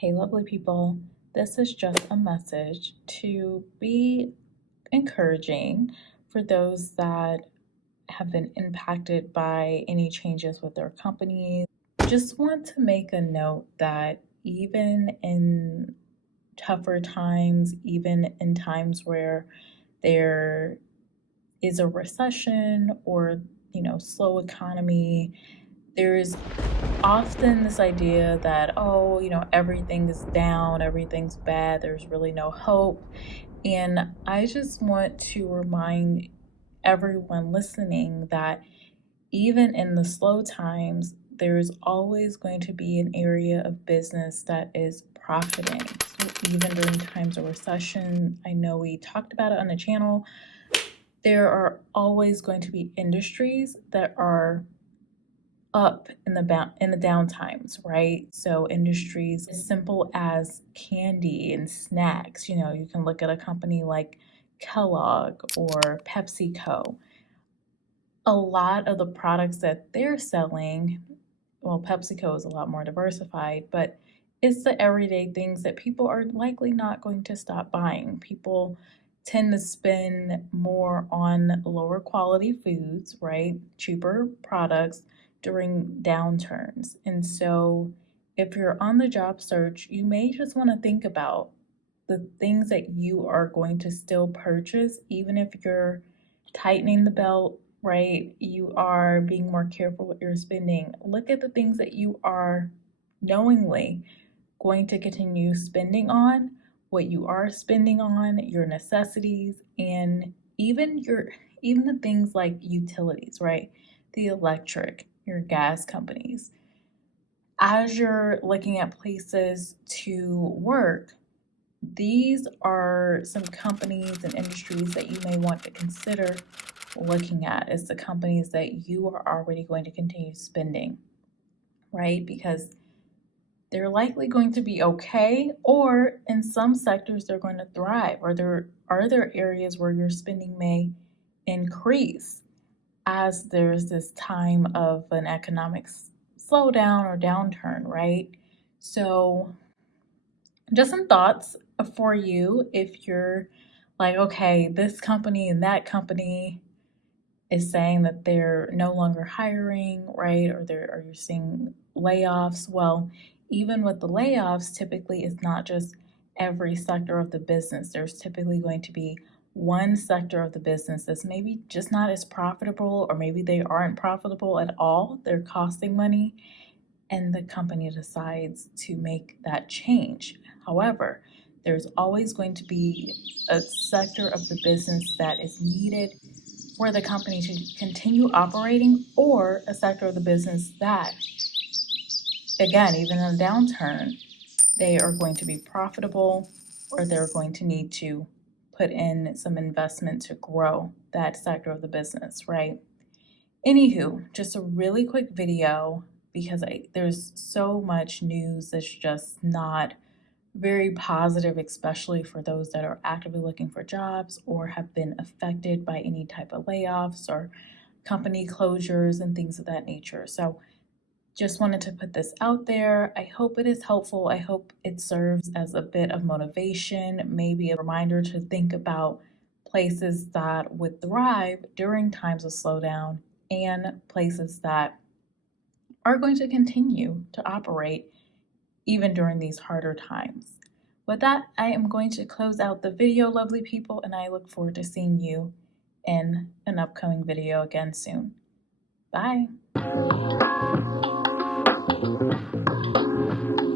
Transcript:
Hey, lovely people. This is just a message to be encouraging for those that have been impacted by any changes with their companies. Just want to make a note that even in tougher times, even in times where there is a recession or, slow economy, there's often this idea that, oh, everything is down, everything's bad, there's really no hope. And I just want to remind everyone listening that even in the slow times, there's always going to be an area of business that is profiting. So even during times of recession, I know we talked about it on the channel, there are always going to be industries that are up in the down times, right? So industries as simple as candy and snacks. You can look at a company like Kellogg or PepsiCo. A lot of the products that they're selling, well, PepsiCo is a lot more diversified, but it's the everyday things that people are likely not going to stop buying. People tend to spend more on lower quality foods, right? Cheaper products during downturns. And so if you're on the job search, you may just want to think about the things that you are going to still purchase, even if you're tightening the belt, right? You are being more careful with your spending. Look at the things that you are knowingly going to continue spending on, what you are spending on, your necessities, and even the things like utilities, right? The electric, your gas companies. As you're looking at places to work, these are some companies and industries that you may want to consider looking at as the companies that you are already going to continue spending, right? Because they're likely going to be okay, or in some sectors they're going to thrive, or are there areas where your spending may increase as there's this time of an economic slowdown or downturn, right? So just some thoughts for you if you're like, okay, this company and that company is saying that they're no longer hiring, right? Or you're seeing layoffs. Well, even with the layoffs, typically it's not just every sector of the business. There's typically going to be one sector of the business that's maybe just not as profitable, or maybe they aren't profitable at all. They're costing money, and the company decides to make that change. However, there's always going to be a sector of the business that is needed for the company to continue operating, or a sector of the business that, again, even in a downturn, they are going to be profitable, or they're going to need to put in some investment to grow that sector of the business, right? Anywho, just a really quick video because there's so much news that's just not very positive, especially for those that are actively looking for jobs or have been affected by any type of layoffs or company closures and things of that nature. So just wanted to put this out there. I hope it is helpful. I hope it serves as a bit of motivation, maybe a reminder to think about places that would thrive during times of slowdown and places that are going to continue to operate even during these harder times. With that, I am going to close out the video, lovely people, and I look forward to seeing you in an upcoming video again soon. Bye.